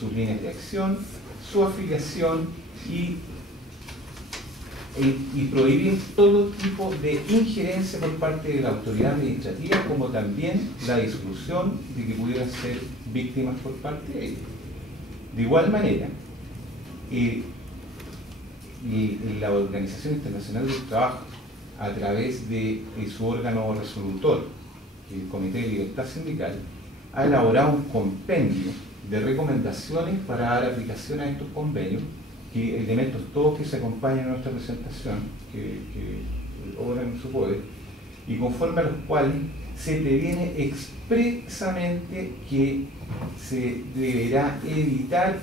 sus líneas de acción, su afiliación y prohibir todo tipo de injerencia por parte de la autoridad administrativa, como también la disolución de que pudieran ser víctimas por parte de ellos. De igual manera, la Organización Internacional del Trabajo, a través de su órgano resolutor, el Comité de Libertad Sindical, ha elaborado un compendio de recomendaciones para dar aplicación a estos convenios, que elementos todos que se acompañan a nuestra presentación, que obran en su poder, y conforme a los cuales se previene expresamente que se deberá evitar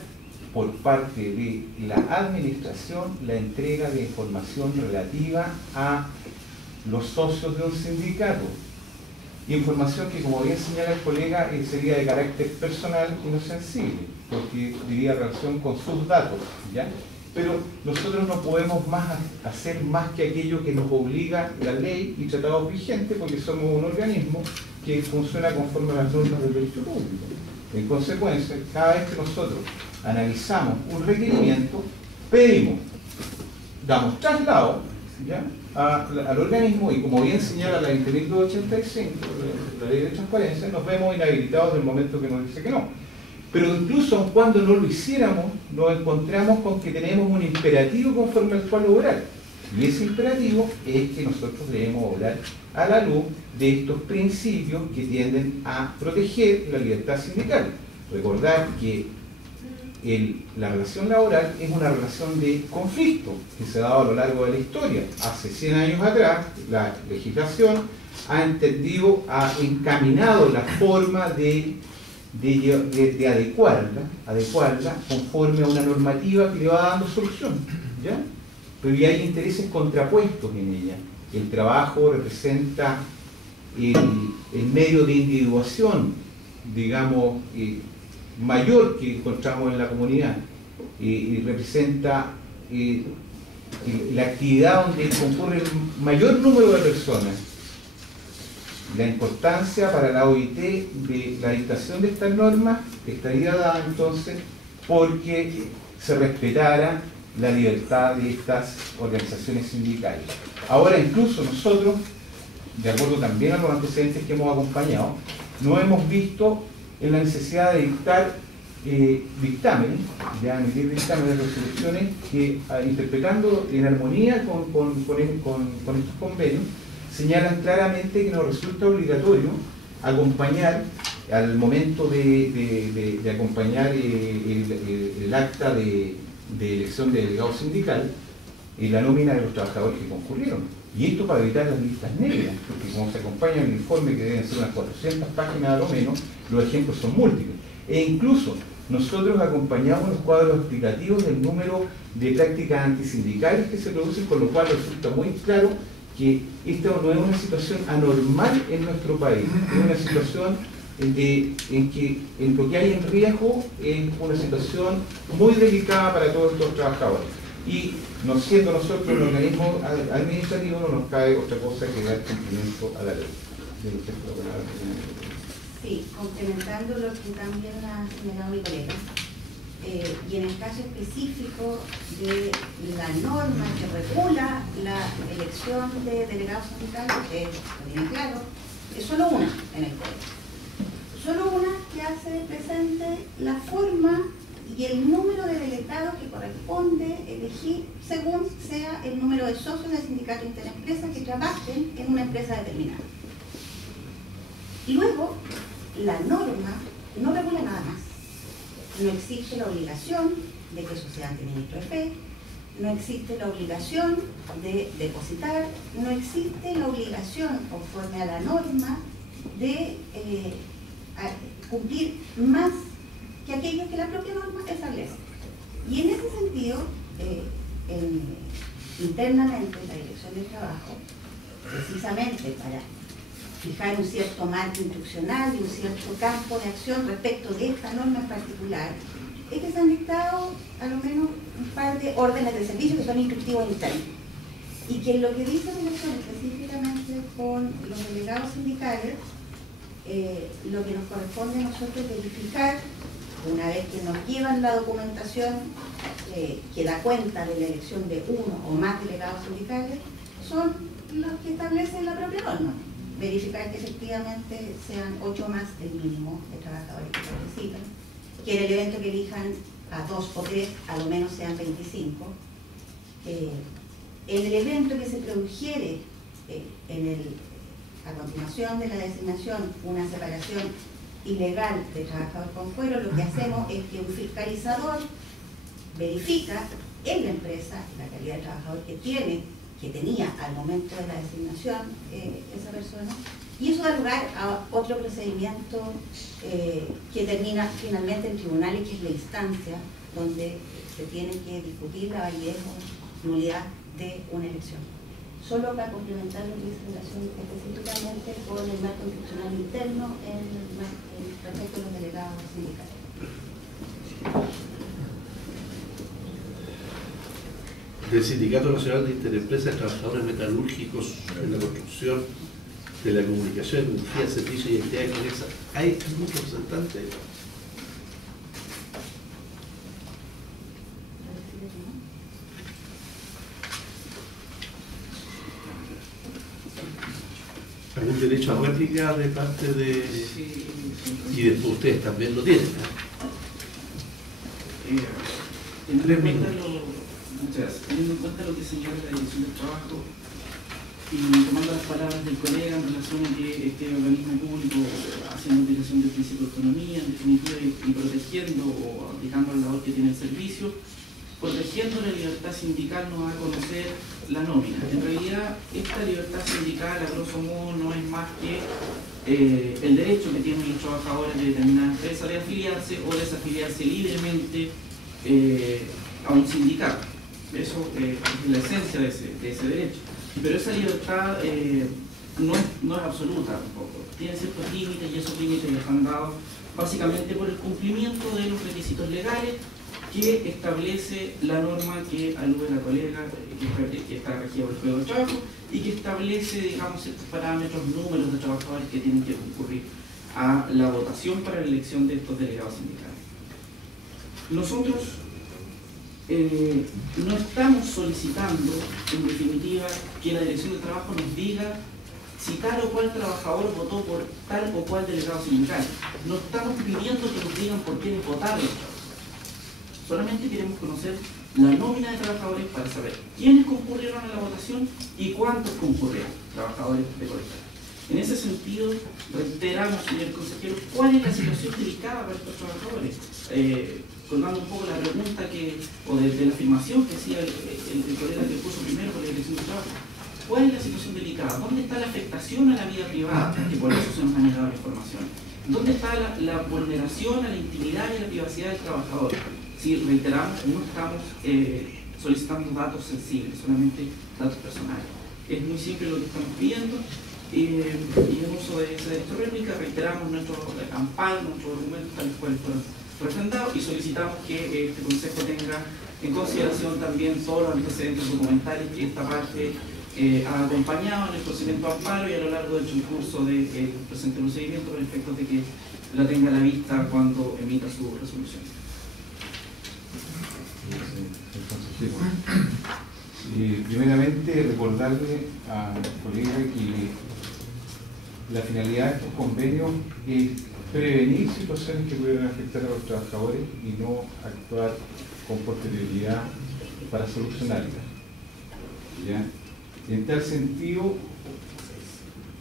por parte de la administración la entrega de información relativa a los socios de un sindicato. Información que, como bien señala el colega, sería de carácter personal y no sensible, porque diría relación con sus datos, ¿ya? Pero nosotros no podemos hacer más que aquello que nos obliga la ley y tratados vigentes, porque somos un organismo que funciona conforme a las normas del derecho público. En consecuencia, cada vez que nosotros analizamos un requerimiento, pedimos, damos traslado, ¿ya?, al organismo, y como bien señala la 20.285, la ley de transparencia, nos vemos inhabilitados del momento que nos dice que no. Pero incluso aun cuando no lo hiciéramos, nos encontramos con que tenemos un imperativo conforme al cual obrar. Y ese imperativo es que nosotros debemos obrar a la luz de estos principios que tienden a proteger la libertad sindical. Recordar que la relación laboral es una relación de conflicto que se ha dado a lo largo de la historia. Hace 100 años atrás, la legislación ha encaminado la forma de adecuarla conforme a una normativa que le va dando solución, ¿ya? Pero ya hay intereses contrapuestos en ella. El trabajo representa el medio de individuación, digamos, mayor que encontramos en la comunidad, y representa la actividad donde concurre el mayor número de personas. La importancia para la OIT de la dictación de estas normas estaría dada entonces porque se respetara la libertad de estas organizaciones sindicales. Ahora incluso nosotros, de acuerdo también a los antecedentes que hemos acompañado, no hemos visto en la necesidad de dictar dictámenes, ya emitir dictámenes de resoluciones que, interpretando en armonía con estos convenios, señalan claramente que nos resulta obligatorio acompañar, al momento de acompañar el acta de elección de delegado sindical, la nómina de los trabajadores que concurrieron. Y esto para evitar las listas negras, porque como se acompaña en el informe, que deben ser unas 400 páginas a lo menos, los ejemplos son múltiples. E incluso nosotros acompañamos los cuadros explicativos del número de prácticas antisindicales que se producen, con lo cual resulta muy claro que esta no es una situación anormal en nuestro país, es una situación en lo que hay en riesgo es una situación muy delicada para todos estos trabajadores. Y no siendo nosotros el organismo administrativo, no nos cabe otra cosa que dar cumplimiento a la ley. Sí, complementando lo que también ha señalado mi colega, y en el caso específico de la norma que regula la elección de delegados sindicales, que lo tiene claro, es solo una en el código. Solo una que hace presente la forma y el número de delegados que corresponde elegir según sea el número de socios del sindicato interempresa que trabajen en una empresa determinada. Y luego, la norma no regula nada más. No existe la obligación de que eso sea ante el ministro de fe, no existe la obligación de depositar, no existe la obligación, conforme a la norma, de cumplir más que aquello que la propia norma establece. Y en ese sentido, internamente en la Dirección del Trabajo, precisamente para fijar un cierto marco instruccional y un cierto campo de acción respecto de esta norma en particular, es que se han dictado a lo menos un par de órdenes de servicio que son instructivos internos. Y que lo que dice la relación específicamente con los delegados sindicales, lo que nos corresponde a nosotros es verificar una vez que nos llevan la documentación que da cuenta de la elección de uno o más delegados sindicales, son los que establece la propia norma. Verificar que efectivamente sean 8 más el mínimo de trabajadores que participan, que en el evento que elijan a 2 o 3, a lo menos sean 25. En el evento que se produjere a continuación de la designación una separación ilegal de trabajador con fuero, lo que hacemos es que un fiscalizador verifica en la empresa la calidad de trabajador que tenía al momento de la designación esa persona, y eso da lugar a otro procedimiento que termina finalmente en tribunales, que es la instancia donde se tiene que discutir la validez o nulidad de una elección. Solo para complementar lo que dice en relación específicamente con el marco institucional interno respecto a los delegados sindicales. Del Sindicato Nacional de Interempresas de Trabajadores Metalúrgicos en la Construcción, de la Comunicación, Energía, Servicios y Entidades Conexas, ¿hay algún representante? ¿Algún derecho a réplica de parte de...? Y después ustedes también lo tienen, En 3 minutos. Muchas gracias. Teniendo en cuenta lo que señala la Dirección del Trabajo y tomando las palabras del colega en relación a que este organismo público, haciendo aplicación del principio de autonomía, en definitiva, y protegiendo o aplicando la labor que tiene el servicio, protegiendo la libertad sindical nos va a conocer la nómina. En realidad, esta libertad sindical, a grosso modo, no es más que el derecho que tienen los trabajadores de determinada empresa de afiliarse o desafiliarse libremente a un sindicato. Eso es la esencia de ese derecho. Pero esa libertad no es absoluta tampoco. Tiene ciertos límites y esos límites están dados básicamente por el cumplimiento de los requisitos legales que establece la norma que alude la colega, que está regida por el Código del Trabajo y que establece, digamos, ciertos parámetros, números de trabajadores que tienen que concurrir a la votación para la elección de estos delegados sindicales. Nosotros no estamos solicitando, en definitiva, que la Dirección de Trabajo nos diga si tal o cual trabajador votó por tal o cual delegado sindical. No estamos pidiendo que nos digan por quiénes votaron. Solamente queremos conocer la nómina de trabajadores para saber quiénes concurrieron a la votación y cuántos concurrieron, trabajadores de colecta. En ese sentido, reiteramos, señor consejero, cuál es la situación delicada para estos trabajadores. Colgando un poco la pregunta o de la afirmación que hacía el colega que puso primero por la Dirección de Trabajo. ¿Cuál es la situación delicada? ¿Dónde está la afectación a la vida privada? Que por eso se nos ha negado la información. ¿Dónde está la vulneración a la intimidad y a la privacidad del trabajador? Si reiteramos, no estamos solicitando datos sensibles, solamente datos personales. Es muy simple lo que estamos pidiendo y en uso de esa réplica reiteramos nuestro amparo, nuestros argumentos tales cuales fueron presentados y solicitamos que este Consejo tenga en consideración también todos los antecedentes documentales que esta parte ha acompañado en el procedimiento de amparo y a lo largo del transcurso del presente procedimiento, por efecto de que la tenga a la vista cuando emita su resolución. Primeramente, recordarle al colega que la finalidad de estos convenios es prevenir situaciones que pudieran afectar a los trabajadores y no actuar con posterioridad para solucionarlas. ¿Ya? En tal sentido,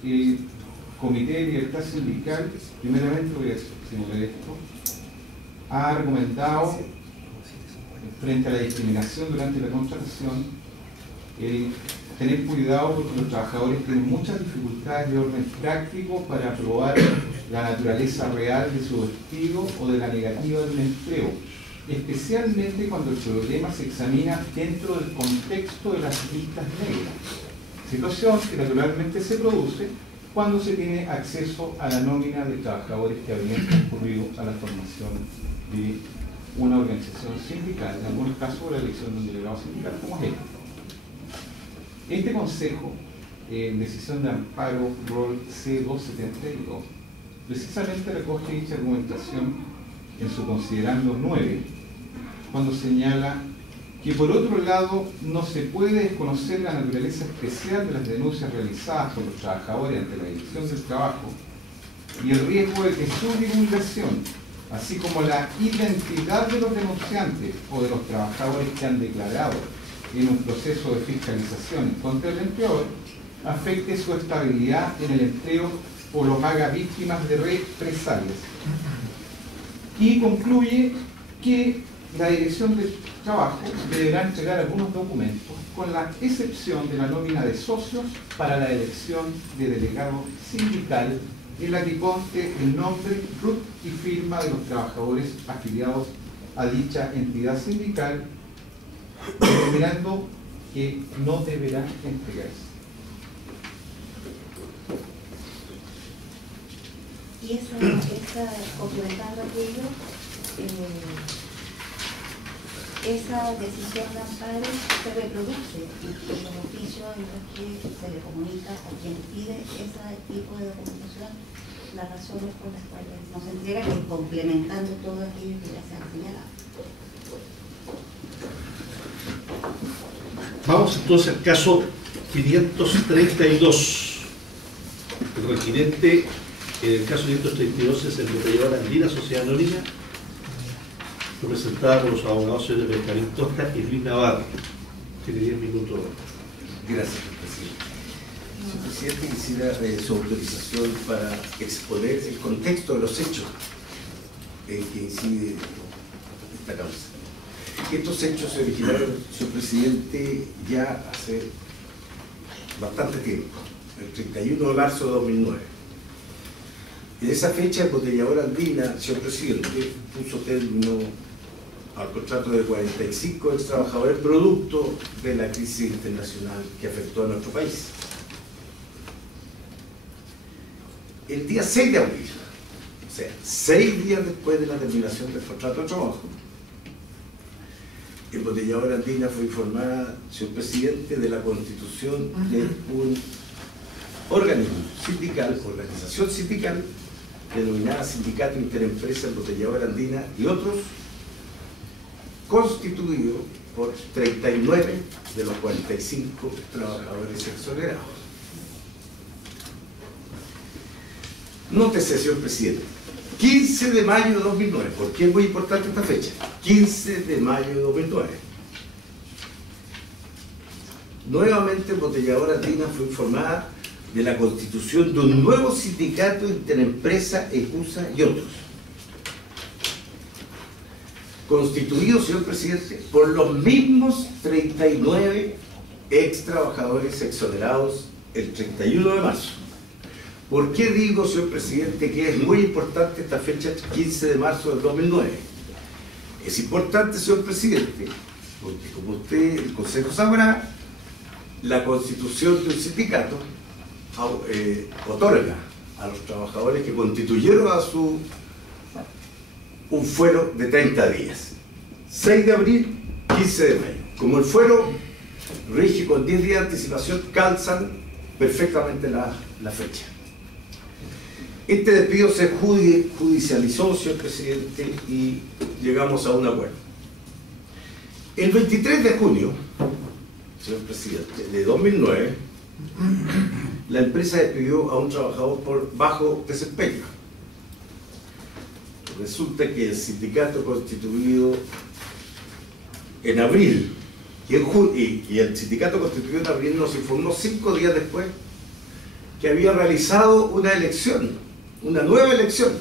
el Comité de Libertad Sindical, primeramente voy a señalar esto, ha recomendado, frente a la discriminación durante la contratación, tener cuidado porque los trabajadores tienen muchas dificultades de orden práctico para probar la naturaleza real de su despido o de la negativa de un empleo, especialmente cuando el problema se examina dentro del contexto de las listas negras, situación que naturalmente se produce cuando se tiene acceso a la nómina de trabajadores que habrían concurrido a la formación de una organización sindical, en algunos casos la elección de un delegado sindical como es este Consejo, en decisión de amparo ROL C272, precisamente recoge dicha argumentación en su considerando 9, cuando señala que por otro lado no se puede desconocer la naturaleza especial de las denuncias realizadas por los trabajadores ante la Dirección del Trabajo y el riesgo de que su divulgación, así como la identidad de los denunciantes o de los trabajadores que han declarado en un proceso de fiscalización contra el empleador, afecte su estabilidad en el empleo o los haga víctimas de represalias. Y concluye que la Dirección del Trabajo deberá entregar algunos documentos con la excepción de la nómina de socios para la elección de delegado sindical en la que conste el nombre, RUT y firma de los trabajadores afiliados a dicha entidad sindical, determinando que no deberá entregarse. Y esa complementando aquello, esa decisión de amparo se reproduce en los oficios en los que se le comunica a quien pide ese tipo de documentación las razones por las cuales no se entrega, y complementando todo aquello que ya se ha señalado. Vamos entonces al caso 532. El requirente en el caso 532 es el Botelladora Andina Sociedad Anónima, representada por los abogados de Benjamín Tosca y Luis Navarro. Tiene 10 minutos. Gracias, presidente. Presidente, quisiera su autorización para exponer el contexto de los hechos en que incide esta causa. Estos hechos se originaron, señor presidente, ya hace bastante tiempo, el 31 de marzo de 2009. En esa fecha, el Botelladora Andina, señor presidente, puso término al contrato de 45 ex trabajadores producto de la crisis internacional que afectó a nuestro país. El día 6 de abril, o sea, 6 días después de la terminación del contrato de trabajo, el Botelladora Andina fue informada, señor presidente, de la constitución de un organismo sindical, organización sindical, denominada Sindicato Interempresa Botelladora Andina y otros, constituido por 39 de los 45 trabajadores exonerados. Nótese, señor presidente, 15 de mayo de 2009, ¿por qué es muy importante esta fecha? 15 de mayo de 2009. Nuevamente, Botelladora Andina fue informada de la constitución de un nuevo sindicato Interempresa, ECUSA y otros, constituido, señor presidente, por los mismos 39 ex trabajadores exonerados el 31 de marzo. ¿Por qué digo, señor presidente, que es muy importante esta fecha, 15 de marzo del 2009? Es importante, señor presidente, porque como usted, el Consejo sabrá, la constitución de un sindicato otorga a los trabajadores que constituyeron a su un fuero de 30 días. 6 de abril, 15 de mayo. Como el fuero rige con 10 días de anticipación, calzan perfectamente la fecha. Este despido se judicializó, señor presidente, y llegamos a un acuerdo. El 23 de junio, señor presidente, de 2009, la empresa despidió a un trabajador por bajo desempeño. Resulta que el sindicato constituido en abril y el sindicato constituido en abril nos informó 5 días después que había realizado una elección, una nueva elección